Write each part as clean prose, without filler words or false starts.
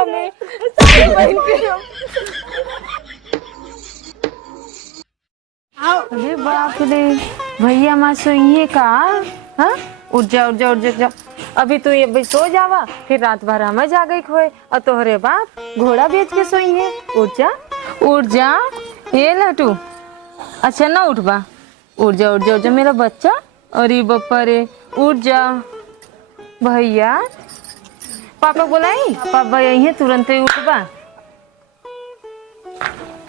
Mummy sari पहन के अरे बाप रे भैया माँ सोइए का। हाँ उठ जा उठ जा उठ जा। अभी तू ये भी सो जावा फिर रात भर हमें जागे खोए और तोहरे बाप घोड़ा बेच के सोई है। उठ जा उठ जा। ये लटू अच्छा ना उठबा। उठ जा उठ जा उठ जा मेरा बच्चा। अरे बप्पा रे उठ जा। भैया पापा बोलाई पापा यही है तुरंत ही उठबा।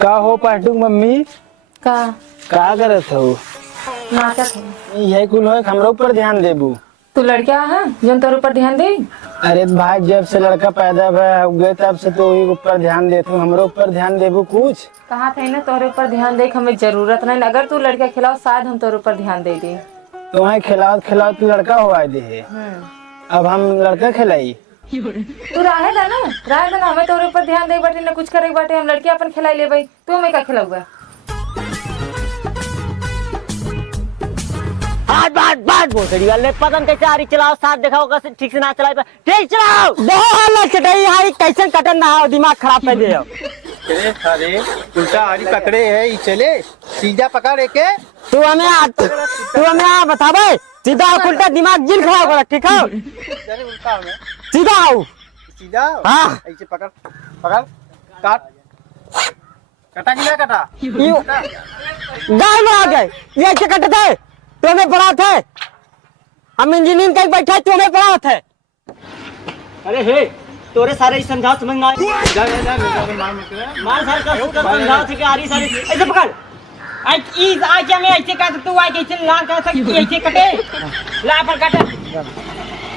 का हो पाटू मम्मी का करत हो? नाटक है। यही कुल हो हमरो ऊपर ध्यान देबू। तू लड़का है जो तोर ऊपर ध्यान दे। अरे भाई जब से लड़का पैदा हुए तब से तो वही ऊपर ध्यान देते हमरो ऊपर ध्यान देबू कुछ। कहा थे ना तोरे ऊपर ध्यान दे हमें जरूरत नहीं। अगर तू लड़का खिलाओ शायद हम तोरे ऊपर ध्यान दे दे। तुम्हें खिलाओ खिलाओ तू लड़का हुआ दे। अब हम लड़का खिलाई तू रहे था ना हमें तोरे ऊपर ध्यान दे बाटे ना कुछ करे बाटे। हम लड़के अपन खिलाई ले भाई तू हमें क्या खिलाऊगा। बात भोसड़ी वाले पतन कैसे आरी चलाओ साथ दिखाओ कैसे ठीक से ना चलाए ठीक चलाओ दो हाल चटाई हाई कैसे कटन ना हो दिमाग खराब कर दे। अरे उल्टा आरी पकड़े है ये चले सीधा पकड़े के तू हमें बताबे सीधा उल्टा दिमाग जिन खराब कर ठीक है। उल्टा में सीधा आओ सीधा हाँ ऐसे पकड़ पकड़ काट कटा कि ना कटा गाय में आ गए ये क्या कटते थे तुम्हें पढ़ा थे। हम इंजीनियरिंग कहीं बैठे तुम्हें पढ़ा थे। अरे हे तोरे सारे ही समझाओ समझ ना मार सारे का समझाओ थे कि आरी सारी ऐसे पकड़ आज क्या मैं ऐसे काट तू आज कैसे ला कर सकती ऐसे कटे ला पर काट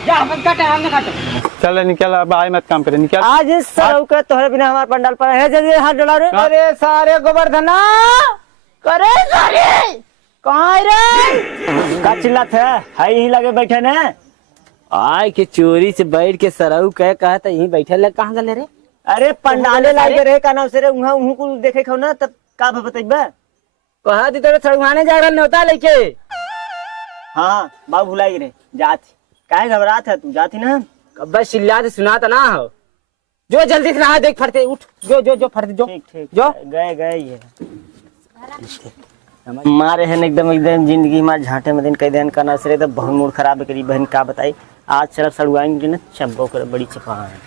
जा अपन काटे हमने काटे चल निकल अब आए मत काम करे निकल। आज सरौ के तोहरे बिना हमारे पंडाल पर है जल्दी हाथ डला रे। अरे सारे गोवर्धना करे सारे कहाँ रे का चिल्लात है यही लगे बैठे ने आय के चोरी से बैठ के सरऊ कह कहा था यही बैठे लग कहाँ गले रे। अरे पंडाले लागे रे का नाम से रे उहाँ उहु को देखे खो ना तब का बतइबा कहा दी तेरे सड़वाने जा रहल होता लेके। हाँ बाबू भुलाई रे जाती काहे घबरात है तू जाती ना बस चिल्ला से सुनाता ना हो जो जल्दी से नहा देख फटते उठ जो जो जो फटते जो ठीक जो गए ये मारे हैं एकदम एकदम जिंदगी मार झांटे में दिन कई दिन का नसरे तो बहुत मूड खराब करी बहन का बताई आज चल सड़ुआएंगे ना चब्बो कर बड़ी चपा है।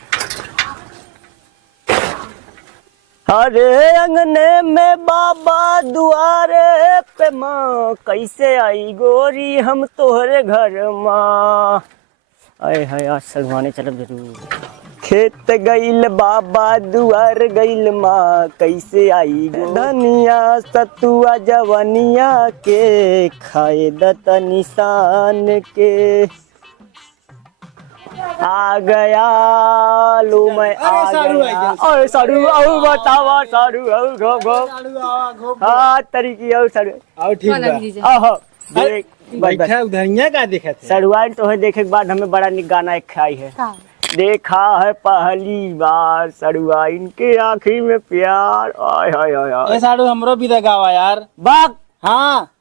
अरे अंगने में बाबा दुआरे पे माँ कैसे आई गोरी हम तोहरे घर माँ आए हाय आज सड़ुआने चलब जरूर। खेत गईल बाबा दुआर गईल माँ कैसे आई गो धनिया सतुआ जवनिया के खाए दत निशान के आ गया लो मैं आ गया। अरे साड़ू आओ बतावा साड़ू आओ घो घो हाँ तरीकी आओ साड़ू आओ ठीक बा आहो देख बैठा उधरिया का देखा थे सड़ुआइन तो है देखे के बाद हमें बड़ा निक गाना एक खाई है देखा है पहली बार सड़ुआइन के आँखी में प्यार आय हाय हाय साड़ू हमरो भी गावा यार बात हाँ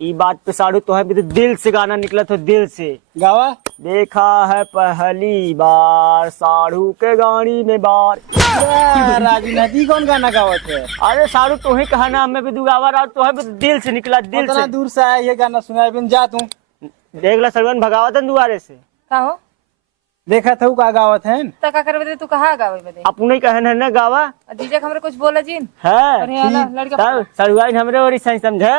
ये बात पे साड़ू तो है भी तो दिल से गाना निकला तो दिल से गावा देखा है पहली बार साड़ू के गाड़ी में बार राजू नदी कौन गाना गावत है? अरे साड़ू तो ही कहा ना हमें भी दुगावा रहा तो है भी तो दिल से निकला दिल से दूर से आया ये गाना सुना बिन जा तू देख ला सड़ुआइन भगावा था दुआरे से का हो देखा था का गावत है त का करबे तू कहां गावे बदे अपने कहन है ना गावा जीजा हमरे कुछ बोला जीन है अरे आला लड़का सड़ुआइन हमरे और सही समझे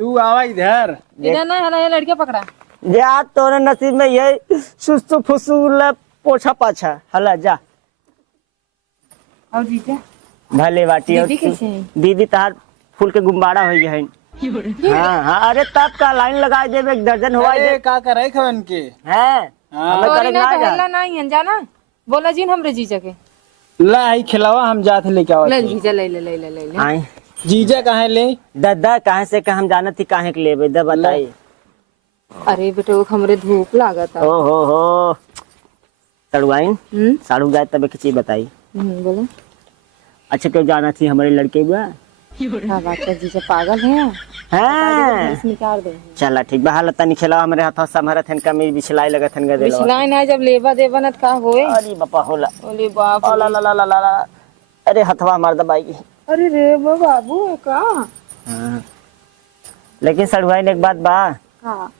तू आवा इधर इधर ना हला ये लड़के पकड़ा जा तोरे नसीब में ये सुसु फुसूल पोछा पाछा हला जा और जीजा भले बाटी दीदी कैसे है? दीदी तार फूल के गुब्बारा हो है हाँ हाँ अरे तब का लाइन लगा दे एक दर्जन हुआ अरे का करे खवन के है हमें तोरी करे ना ना जा कहला नहीं अनजाना बोला जीन हमरे जीजा के ला ही खिलावा हम जाते लेके आवत ले हैं। जीजा ले आई जीजा कहाँ ले दादा कहाँ से कहाँ हम जानत थी काहे के लेबे दा बताई अरे बेटो हमरे धूप लागत ओ हो सड़ुआइन साड़ू जाए तब एक चीज बताई बोला अच्छा क्यों जाना थी हमारे लड़के हुआ हाँ बात कर जीजा पागल है हाँ निकाल दे चला ठीक बा हालत तनी खेला हमरे हाथ समरत हन कमी बिछलाई लगत हन गदे बिछलाई ना जब लेबा देबा न का होए। अरे बापा होला ओले बाप ला ला ला ला ला ला। अरे हथवा मार दबाई की। अरे रे बाबू है का हाँ। लेकिन सड़ुआई ने एक बात बा हाँ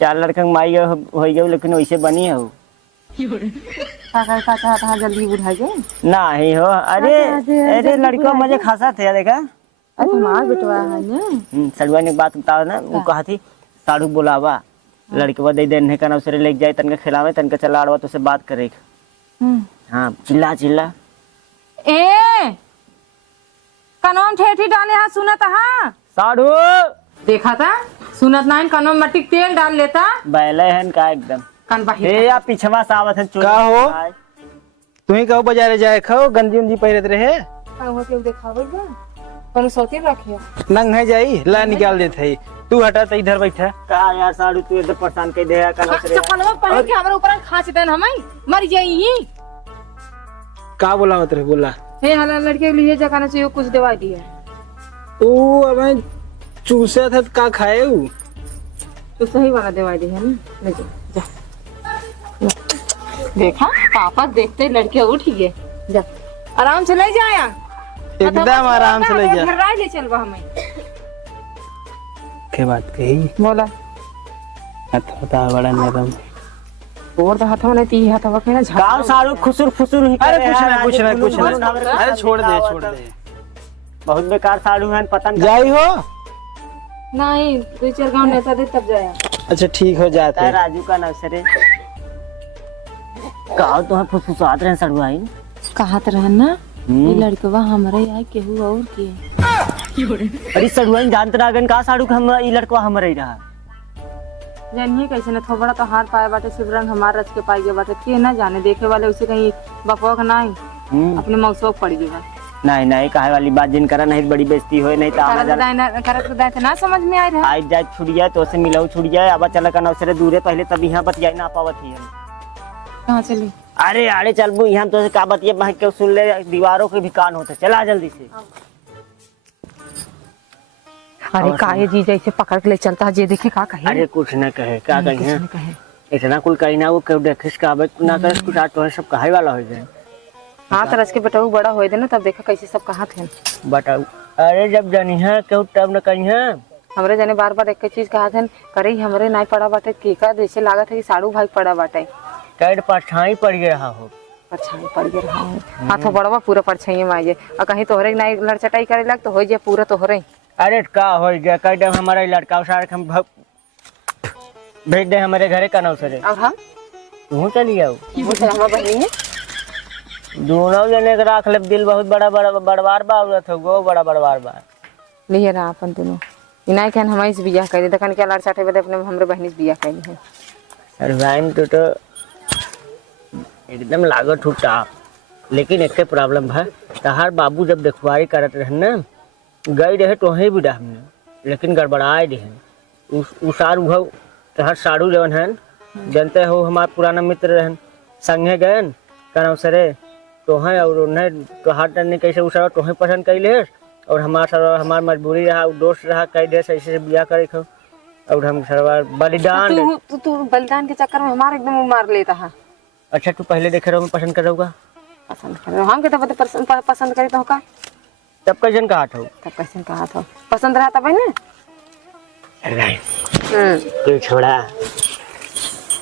4 लड़का के माई हो गयो लेकिन वैसे बनी हो का चाहता जल्दी बुढ़ा जाए। नहीं हो अरे अरे लड़का मजे खासा थे देखा। अरे मार बेटवा है ना सड़ुआ ने एक बात बताओ ना वो कहा थी साड़ू बुलावा लड़के दे देने का ना उसे लेके जाए तनका खिलावे तनका चला आड़वा तो से बात करे। हाँ चिल्ला चिल्ला ए कनोम ठेठी डाले हाथ सुनत हा साड़ू देखा था सुनत ना कनोम मट्टी तेल डाल लेता बैले हन का एकदम कन बाहिर ए या पिछवा सावत है का हो तुम्ही कहो बाजारे जाए खाओ गंजी उंजी पहिरत रहे का हो के देखावे बा पर सोती रखियो नंग है जाई ला निकाल देत है तू हटा त इधर बैठा का यार साड़ू तू एकदम परेशान कर दे का ना चप्पलवा पहन के हमरा ऊपर खांच देन हमें मर जाई। का बोलावत रहे बोला हे हला लड़के के लिए जगह से कुछ दवाई दिया ओ अब चूसे थे का खाए ऊ तो सही वाला दवाई दी है ना ले जा देखा पापा देखते लड़के उठ गए जा आराम से ले जाया एकदम आराम से ले जा घर ले चलवा हमें के बात कही बोला हाथ होता बड़ा नरम और तो हाथों ने ती हाथवा के ना गांव साड़ू खुसुर फुसुर ही अरे कुछ ना अरे छोड़ दे बहुत बेकार साड़ू है पता नहीं जाई हो नहीं 2-4 गांव नेता दे तब जाया। अच्छा ठीक हो जाते है राजू का नर्सरी गांव तो है फुसफुसात रहे साड़ू आई कहत रहन ना ये लड़कवा हमरे आई केहू और के अरे सड़ुआ जानत रागन का साड़ू हम ई लड़कवा हमरे रहा जानिए कैसे न थोबड़ा तो हाथ पाए बाटे शिव रंग हमार रच के पाई गए बाटे के ना जाने देखे वाले उसे कहीं बपवा का नहीं अपने मौसों पड़ गया नहीं नहीं काहे वाली बात जिन करा नहीं बड़ी बेइज्जती होए नहीं तो आना जाना करत ना समझ में आ रहा आज जाए छुड़िया तो से मिलाऊ छुड़िया अब चल का नौसरे दूरे पहले तब यहां बतिया ना पावत ही कहां चली अरे आड़े चलबू यहां तो से का बतिया महक के सुन ले दीवारों के भी कान होते चला जल्दी से। अरे काहे जी जैसे पकड़ के ले चलता है जे देखे का कहे अरे कुछ न कहे क्या कहे इतना कुल कही ना वो क्यों देखिस का ना कर कुछ आज तो सब कहे वाला हो जाए। हाँ तरस के बेटा बड़ा होए दे ना तब देखा कैसे सब कहा थे बताऊ अरे जब जानी है क्यों तब न कही है हमरे जाने बार बार एक चीज कहा थे करे हमरे नहीं पड़ा बाटे केका जैसे लागत है कि साड़ू भाई पड़ा बाटे कैड परछाई पड़ रहा हो परछाई पड़ गया हाथ बड़वा पूरा परछाई में आइए और कहीं तोहरे नहीं लड़चटाई करे लग तो हो जाए पूरा तोहरे। अरे का हो गया कैड हमारा लड़का उसार हम भेज दे हमारे घरे का नौसरे अब हम तू चली आओ हमारा बहनी है दोनों जने के राख ले दिल बहुत बड़ा बड़ा बड़वार बा औरत हो गो बड़ा बड़वार बा लिए रहा अपन दोनों इनाई कहन हमारी से बियाह कर दे देखन के लड़चाटे बदे अपने हमरे बहनी से बियाह करी है। अरे बहन तो एकदम लागत उठा लेकिन एक प्रॉब्लम है तहार बाबू जब देखवारी करत रहे ना गई रहे तो ही भी हमने लेकिन गड़बड़ाए रहे उसार उह तहार साड़ू जवन है जानते हो हमारे पुराना मित्र रहन संगे गए कहना सरे तो है और उन्हें तो हाथ ने कैसे उसार तो पसंद कैले और हमार मजबूरी रहा दोस्त रहा कई देश ऐसे से बियाह करे खो और हम सरवार बलिदान तू बलिदान के चक्कर में हमारे एकदम मार लेता है। अच्छा तू पहले देखे रहो मैं पसंद करूँगा पसंद कर हम के तब पसंद करी तो का तब कैसे कहा था तब कैसे कहा था पसंद रहा था भाई ना कोई छोड़ा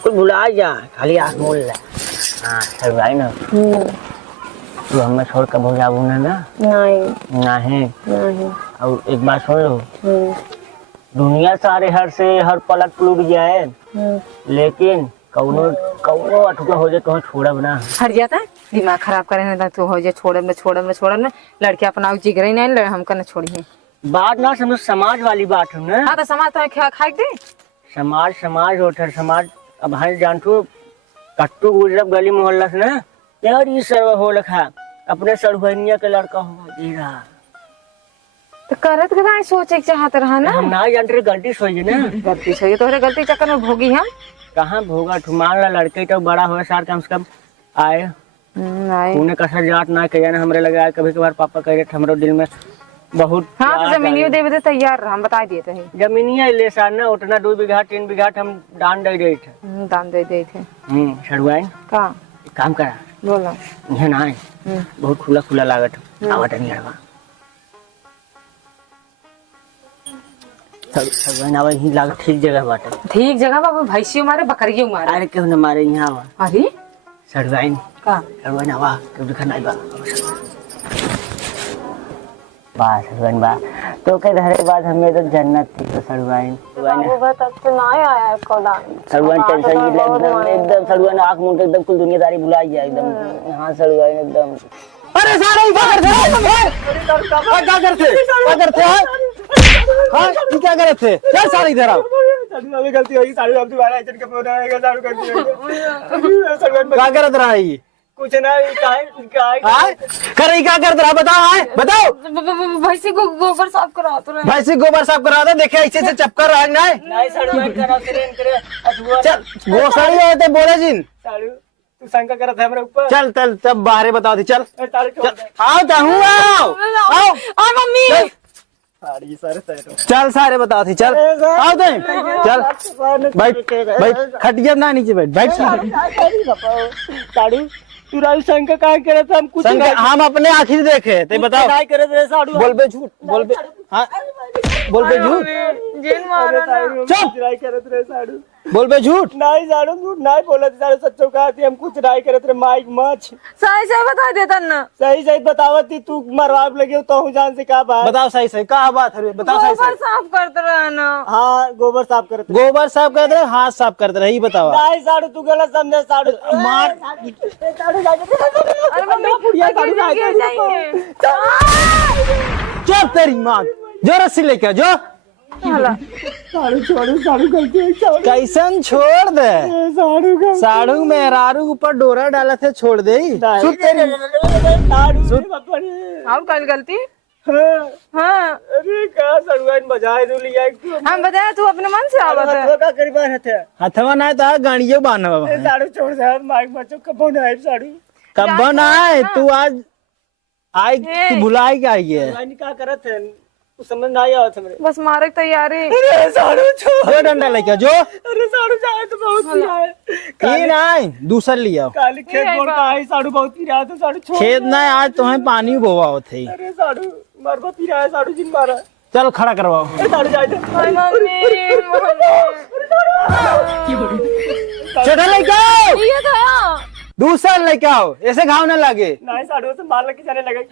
कोई बुला जा खाली आँख मोल ले हाँ सर भाई ना तू हमें छोड़ कर भूल जाबू ना नहीं और एक बात सुन लो दुनिया सारे हर पलक टूट जाए लेकिन कौनो अटुका हो जाए तो छोड़ा बना हट जाता दिमाग खराब करे ना तो हो जाए छोड़ब ना लड़के अपना जिगरे नहीं हमका न छोड़ी बात ना समझ समाज वाली बात है ना। हाँ तो समाज तो खाई दे समाज होता समाज अब हर जानतो कट्टू गुजरब गली मोहल्ला से ना यार ये सर्व हो रखा अपने सड़ुनिया के लड़का हुआ जी रहा तो करत के सोचे चाहत रहा ना हम ना जानते गलती सोई ना गलती सोई तोहरे गलती चक्कर में भोगी हम कहाँ भोगा मान ला लड़के तो बड़ा हो सार कम से कम आए नहीं। तूने कसर जाट ना कहे ना, हमरे लगे कभी कभार पापा कह रहे हमरो दिल में बहुत हाँ तो जमीनियों देवे तो तैयार रहा, हम बता दिए थे। जमीनिया ले सान ना उतना 2 बीघा 3 बीघा हम दान दे रहे थे। दान दे दे थे। सड़ुआइन का एक काम करा, बोला यहाँ ना बहुत खुला खुला लागत आवत नहीं हड़वा सड़ुआइन आवा ही लागत ठीक जगह बाटे। ठीक जगह बाबू, भैंसियों मारे बकरियों मारे। अरे क्यों न मारे यहाँ आवा अरे सड़ुआइन का सड़ुआइन आवा क्यों दिखा नहीं बा बा सड़ुआइन बा तो के धरे बाद हमें तो जन्नत थी तो सड़ुआइन तब तो ना आया कोदान। सड़ुआइन टेंशन नहीं ले एकदम सड़ुआइन आँख मूंद के एकदम कुल दुनियादारी भुला गया एकदम। हाँ सड़ुआइन एकदम। अरे सारे क्या करते हाँ ये क्या करे थे? चल सारे इधर आओ। गलती होगी साड़ू अब दोबारा एजेंट का फोन आएगा साड़ू कर दिया क्या करत रहा है? कुछ ना काय करे क्या करत रहा बताओ आए बताओ। भैंसी को गोबर साफ करा तो भैंसी गोबर साफ करा दे, देखे ऐसे से चपकर रहा है नहीं साड़ू करा करे अधुआ चल गोसाड़ी आए थे बोले जिन साड़ू तू शंका करत है हमरा ऊपर। चल चल तब बाहर बताओ थी। चल साड़ू छोड़ दे आओ तो हूँ आओ आ मम्मी चल। साड़ी सारे साइड चल सारे बताओ थी। चल आओ तो चल बैठ बैठ खटिया ना नीचे बैठ साड़ू तू राजू शंका काय करत हम कुछ संग हम अपने आँखी से देखे ते बताओ। काय करत रे साड़ू बोल बे झूठ बोल बे हाँ बोल बे झूठ जेन मारा ना। चुप ट्राई करत रे साड़ू बोल बे झूठ नहीं साड़ू झूठ नहीं बोलत साड़ू सच्चो कहती हम कुछ ट्राई करत रे माइक मच सही सही बता देता ना। सही सही बतावत थी तू मरवाब लगे तो हूं जान से का बात बताओ सही सही क्या बात है बताओ सही गोबर सही। साफ करते रहना। हाँ गोबर साफ करत गोबर साफ करते रहे हाथ साफ करते रहे, बताओ। नहीं साड़ू तू गलत समझे साड़ू मार साड़ू जाके अरे मम्मी बुढ़िया साड़ू गिर जाएंगे। चुप तेरी माँ जो रस्सी लेके जो साड़ू छोड़ू साड़ू गलती है साड़ू कैसन छोड़ दे साड़ू का साड़ू मेहरारू ऊपर डोरा डाला थे छोड़ दे सुन तेरी साड़ू और कल गलती हाँ अरे का सड़ुआइन बजाए दू लिया हम बताया तू अपने मन से आवत है। का करीबन हथे हथवा ना था गाड़ियों बांधा साड़ू छोड़ दे माइक बच्चों कब ना है साड़ू कब बनाए तू आज आई तू भुलाई के आई है। सड़ुआइन का करत है उस समझ ना आया हमरे बस मारे की तैयारी। अरे साड़ू छोड़ जो डंडा लेके जो अरे साड़ू जाए तो बहुत पिया है तीन आए दूसर लिया काली खेत बोल का आई साड़ू बहुत पिया तो साड़ू छोड़ खेत ना आज तुम्हें पानी बोवा होते ही। अरे साड़ू मरबा पिया है साड़ू जिन मारा चल खड़ा करवाओ। साड़ू जाए तो हाय मम्मी चढ़ा लेके आओ ये था दूसर लेके आओ ऐसे घाव ना लगे। नहीं साड़ू से मार लगे जाने लगे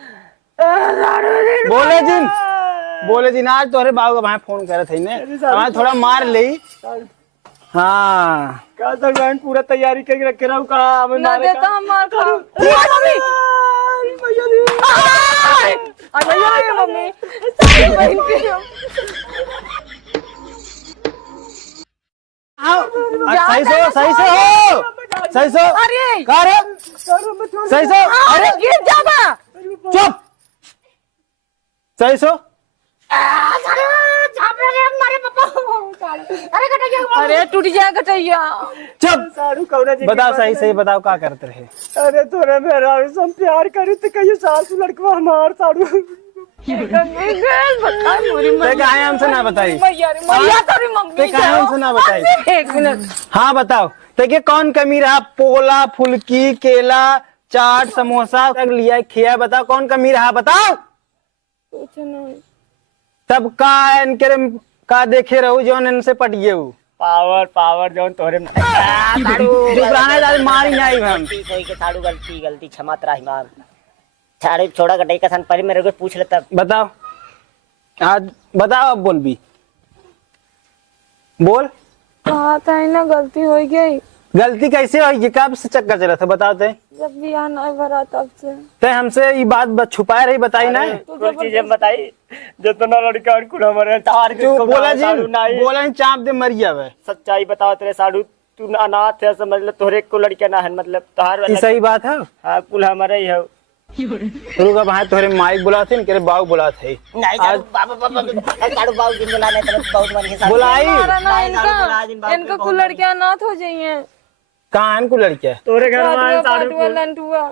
बोले दिन आज तोरे बाबू भाई फोन करे थे ने हमारे थोड़ा मार ले। हाँ का सड़ुआइन पूरा तैयारी करके रखे रहू का हमें ना मारे देता हम मार खा। मम्मी अरे मम्मी बहन के सही से हो सही से हो अरे कह रहे सही से अरे गिर जावा। चुप सही से अरे टूट जाए गटैया। चुप साड़ू कौना जी बताओ सही सही बताओ क्या करते रहे। अरे तोरे मेरा सब प्यार करी तो कहिए सासू लड़कवा हमार साड़ू ते काहे हमसे ना बताई ते काहे हमसे ना बताई। एक मिनट हाँ बताओ ते के कौन कमी रहा पोला फुल्की केला चाट समोसा तक लिया खिया बताओ कौन कमी रहा बताओ। तब का इनके का देखे रहू जो इनसे पटिए पावर पावर जौन तोरे मारी आई हम सही के साड़ू गलती क्षमा तरा हिमार साड़ू छोड़ा कटाई का सन पर मेरे को पूछ लेता बताओ आज बताओ अब बोल भी बोल कहा था ना गलती हो गई। गलती कैसे होगी कब से चक्कर चला था बताते जब बियाह नहीं भरा तब से ते हमसे ये बात छुपाए रही बताई ना कोई चीज बताई जितना लड़का कुल हमारे तार के बोला जी बोला चाप दे मर जावे। सच्चाई बताओ तेरे साड़ू तू अनाथ है समझ ले तोहरे को लड़का ना है मतलब तोहार ये सही बात है। हाँ कुल हमारे ही है रुका भाई तोहरे माइक बुलाते इनके बाबू बुलाते नहीं साड़ू साड़ू बाबू जिन बुलाने तो बहुत मन के साथ बुलाई इनका कुल लड़कियां अनाथ हो जाइए। कहाँ को लड़किया तोरे घर में साड़ू लंटुआ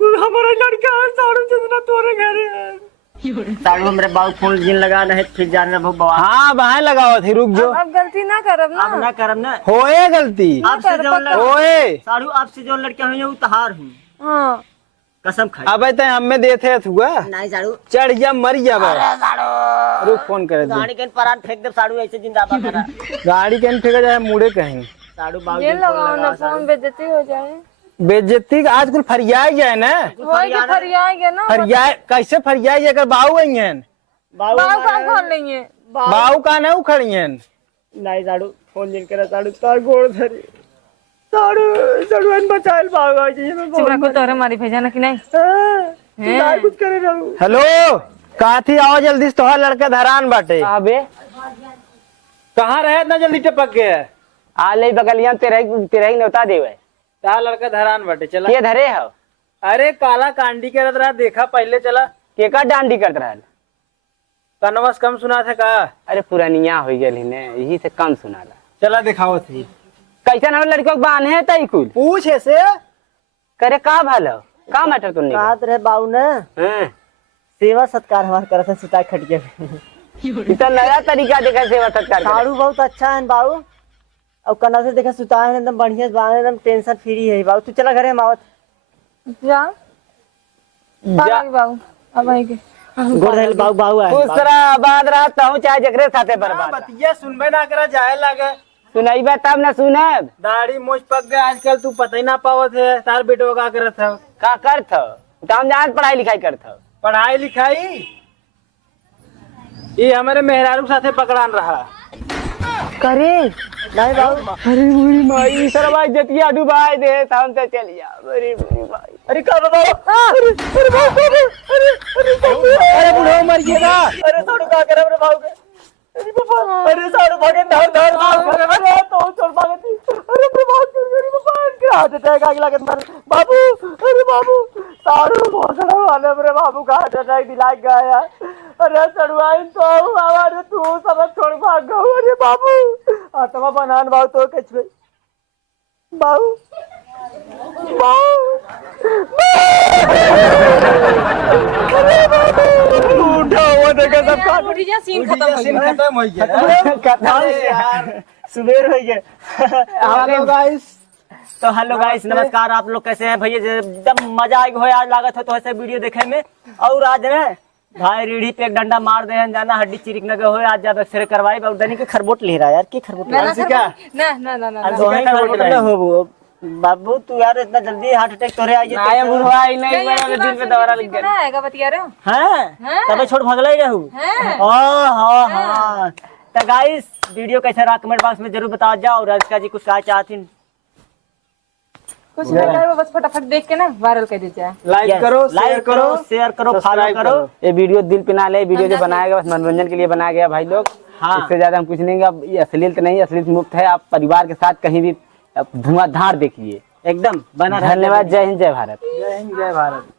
हमारा लड़का है साड़ू जितना तोरे घरे है। साड़ू हमरे बाबू फोन जिन लगा नहीं फिर जाने बहुत बवा। हाँ वहाँ लगाओ थी, रुक जो। अब गलती ना करब ना। अब ना करम ना। होए गलती आपसे जो होए। साड़ू आपसे जो लड़का हुई वो तहार हूँ हाँ कसम खाई। अब ते हमें देते हुआ नहीं साड़ू चढ़ जा मर जा साड़ू रुक फोन कर दे। गाड़ी के परान फेंक दे साड़ू ऐसे जिंदाबाद करा। गाड़ी के फेंका जाए मुड़े कहीं साड़ू बाबू ये लगाओ ना, फोन बेइज्जती हो जाए। बेइज्जती आज कुल फरियाई जाए ना, वही के फरियाएंगे ना। फरियाई कैसे फरियाई अगर बाऊ आई हैं बाबू बाबू काम खोल लेंगे। बाऊ का ना उखड़ी हैं। नहीं साड़ू फोन जिन करा साड़ू तार गोड़ धरी साड़ू साड़ू इन बचाइल बाबू आई जी मैं चिमरा को तोरे मारी भेजा ना कि नहीं। ना कुछ करे रहू। हेलो काथी आओ जल्दी से, तोहर लड़का धरान बाटे। अबे कहाँ रहे इतना जल्दी टपक के? आ ले बगलिया तेरा ही न्योता देवे। तार लड़का धरान बाटे चला। के धरे हो? अरे काला कांडी करत रहा, देखा पहले चला। के का डांडी करत रहल? कनवस कम सुना था का? अरे पुरानिया हो गेली ने, यही से कम सुनाला। चला दिखाओ थी कैसा ना लड़को के बांधे है तई कुल पूछ ऐसे करे का भालो का मैटर तुमने बात रहे बाबू ने हां सेवा सत्कार हमार करत है सिताई खटिया इतना नया तरीका देखा सेवा सत्कार करे। साड़ू बहुत अच्छा है बाबू। अब कना से देखा सुता है एकदम बढ़िया से, एकदम टेंशन फ्री है बाबू। तू चला घरे मावत जा बाबू अब आएंगे। गोड़ धइल बाबू बाबू है। खुश रहा आबाद रहा तहु चाहे जकरे साथे बर्बाद रहा। बतिया सुनबे ना करा जाए लागे। सुनाइबे तब ना सुनब। दाढ़ी मोछ पक गए आजकल, तू पता ही ना पावत है। तार बेटो का करत है? का करत हो काम जान पढ़ाई लिखाई करत हो? पढ़ाई लिखाई ये हमारे मेहरारू साथे पकड़ान रहा करे नहीं बाबू। अरे बुरी माई सरवा जतिया डुबाई दे हम तो चल जा। अरे बुरी माई अरे का बाबू? अरे बाबू अरे बुढ़ो मर गया। अरे साड़ू का करे रे बाबू के? अरे बाबा अरे साड़ू भागे धर धर अरे तो छोड़ भागे। अरे प्रभात कर मेरी बाबा के हाथ अटैक आ गया मर बाबू। अरे बाबू साड़ू भोसड़ा वाले मेरे बाबू का हाथ अटैक दिला गया। अरे सड़वाइन तो हमारे तू सब छोड़ भाग गयो। अरे बाबू आत्मा बनान बाबू तो कछवे बाबू बाबू उठा हुआ देखा सब का उठी जा, सीन खत्म हो गया। खत्म हो गया। अरे यार सुबेर हो गया। हेलो गाइस, तो हेलो गाइस नमस्कार। आप लोग कैसे हैं भैया? एकदम मजा आई हो आज लागत है तो ऐसे वीडियो देखे में। और आज ना भाई रीढ़ी पे एक डंडा मार दे हैं जाना हड्डी चिरिक न हो। आज जब एक्सरे करवाई बाबूदानी के खरबोट ले रहा है यार। की खरबोट ले रहा है? ना ना ना ना अंशिका खरबोट न हो वो। बाबू तू यार इतना जल्दी हार्ट अटैक तोरे आई आया बुढ़वा ही नहीं बड़ा दिन पे दौरा लग गया। आएगा बतिया रहे हो। हैं तबे छोड़ भगला ही रहू। हां हां तो गाइस वीडियो कैसा रहा कमेंट बॉक्स में जरूर बता जाओ। और राधिका जी कुछ कहा चाहती कुछ नहीं करो, बस फटाफट देख के ना वायरल कर दीजिए। लाइक करो, शेयर करो, शेयर करो, फॉलो सब्सक्राइब करो। ये वीडियो दिल पे ना ले, वीडियो जो बनाया गया बस मनोरंजन के लिए बनाया गया भाई लोग। हाँ। इससे ज्यादा हम कुछ नहीं। अब ये अश्लील तो नहीं, अश्लील मुक्त है। आप परिवार के साथ कहीं भी धुआंधार देखिए। एकदम बना। धन्यवाद। जय हिंद, जय भारत। जय हिंद जय भारत।